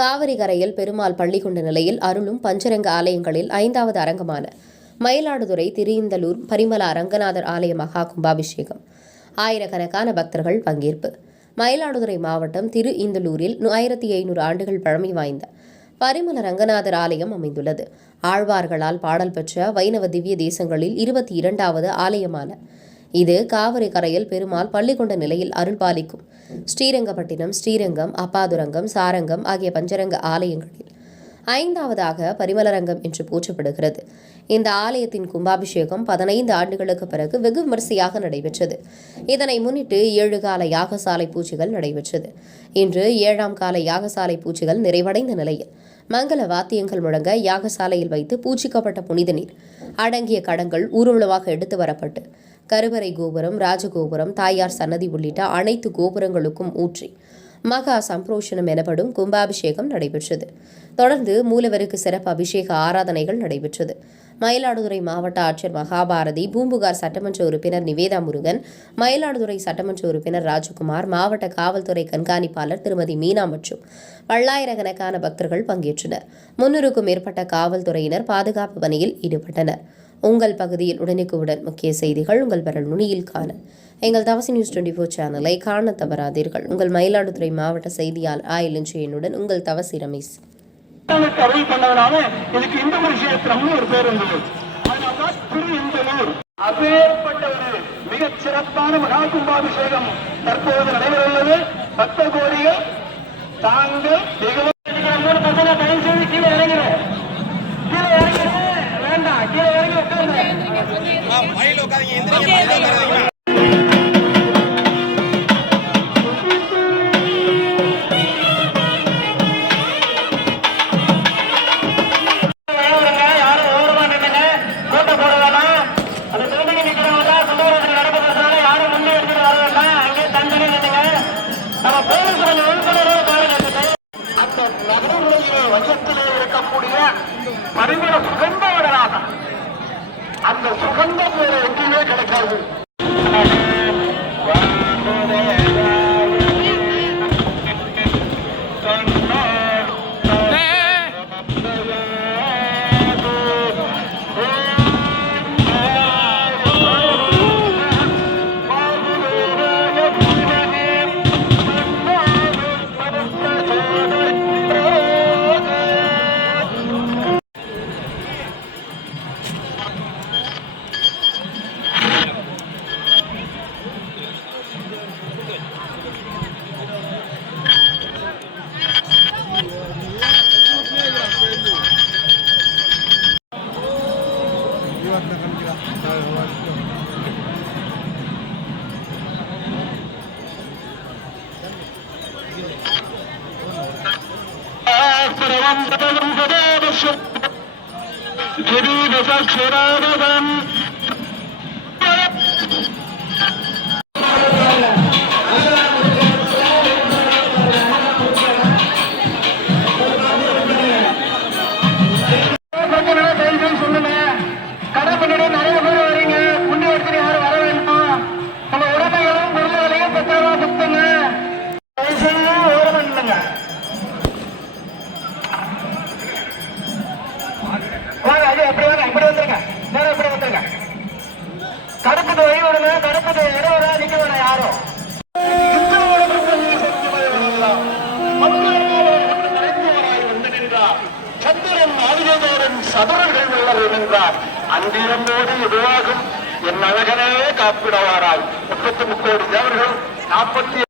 காவிரி கரையில் பெருமாள் பள்ளி கொண்ட நிலையில் அருளும் பஞ்சரங்க ஆலயங்களில் 5வது அரங்கமான மயிலாடுதுறை திருஇந்தலூர் பரிமளா ரங்கநாதர் ஆலய மகா கும்பாபிஷேகம். ஆயிரக்கணக்கான பக்தர்கள் பங்கேற்பு. மயிலாடுதுறை மாவட்டம் திருஇந்தலூரில் 1500 ஆண்டுகள் பழமை வாய்ந்த பரிமள ரங்கநாதர் ஆலயம் அமைந்துள்ளது. ஆழ்வார்களால் பாடல் பெற்ற வைணவ திவ்ய தேசங்களில் 22வது ஆலயமான இது காவிரி கரையில் பெருமாள் பள்ளி கொண்ட நிலையில் அருள்பாலிக்கும் ஸ்ரீரங்கப்பட்டினம், ஸ்ரீரங்கம், அப்பாதுரங்கம், சாரங்கம் ஆகிய பஞ்சரங்க ஆலயங்களில் 5வதாக பரிமளரங்கம் என்று போற்றப்படுகிறது. இந்த ஆலயத்தின் கும்பாபிஷேகம் 15 ஆண்டுகளுக்கு பிறகு வெகு விமரிசையாக நடைபெற்றது. இதனை முன்னிட்டு 7 கால யாகசாலை பூஜைகள் நடைபெற்றது. இன்று 7ஆம் கால யாகசாலை பூஜைகள் நிறைவடைந்த நிலையில் மங்கள வாத்தியங்கள் முழங்க யாகசாலையில் வைத்து பூஜிக்கப்பட்ட புனித நீர் அடங்கிய கடங்கள் ஊர்வலமாக எடுத்து வரப்பட்டு கருவறை கோபுரம், ராஜகோபுரம், தாயார் சன்னதி உள்ளிட்ட அனைத்து கோபுரங்களுக்கும் ஊற்றி மகா சம்பிரோஷனம் எனப்படும் கும்பாபிஷேகம் நடைபெற்றது. தொடர்ந்து மூலவருக்கு சிறப்பு அபிஷேக ஆராதனைகள் நடைபெற்றது. மயிலாடுதுறை மாவட்ட ஆட்சியர் மகாபாரதி, பூம்புகார் சட்டமன்ற உறுப்பினர் நிவேதா முருகன், மயிலாடுதுறை சட்டமன்ற உறுப்பினர் ராஜகுமார், மாவட்ட காவல்துறை கண்காணிப்பாளர் திருமதி மீனா மற்றும் பல்லாயிரக்கணக்கான பக்தர்கள் பங்கேற்றனர். 300க்கும் மேற்பட்ட காவல்துறையினர் பாதுகாப்பு பணியில் ஈடுபட்டனர். உங்கள் பகுதியில் உடனுக்குடன் முக்கிய செய்திகள் உங்கள் விரல் நுனியில் காண எங்கள் தவசி நியூஸ் 24 சேனலை காண தவறாதீர்கள். உங்கள் மயிலாடுதுறை மாவட்ட செய்தியாளர் ஆயிலஞ்சியனுடன் உங்கள் தவசி ரமேஷ். மிகச் சிறப்பான மகா கும்பாபிஷேகம் தற்போது நடைபெறவுள்ளது. பக்த கோடிகள் தாங்கள் கீழே இறங்கிற வேண்டாம், கீழே இறங்கி உட்காருங்க. வசத்திலே இருக்கக்கூடிய பரிமள சுகந்த வடராக அந்த சுகந்தம் வேறு எங்கேயுமே கிடைக்காது. கடுப்பது வழிவிடுங்க, கடுப்பது இடவரா நிக்க வேணா யாரும் சந்திரன் ஆதியோடன் சதுரர்கள் உள்ளவர் என்றார். அன்றிரம்போடு எதுவாகும் என் அழகனே காப்பிடவாரால் 33 கோடி தேவர்கள் 40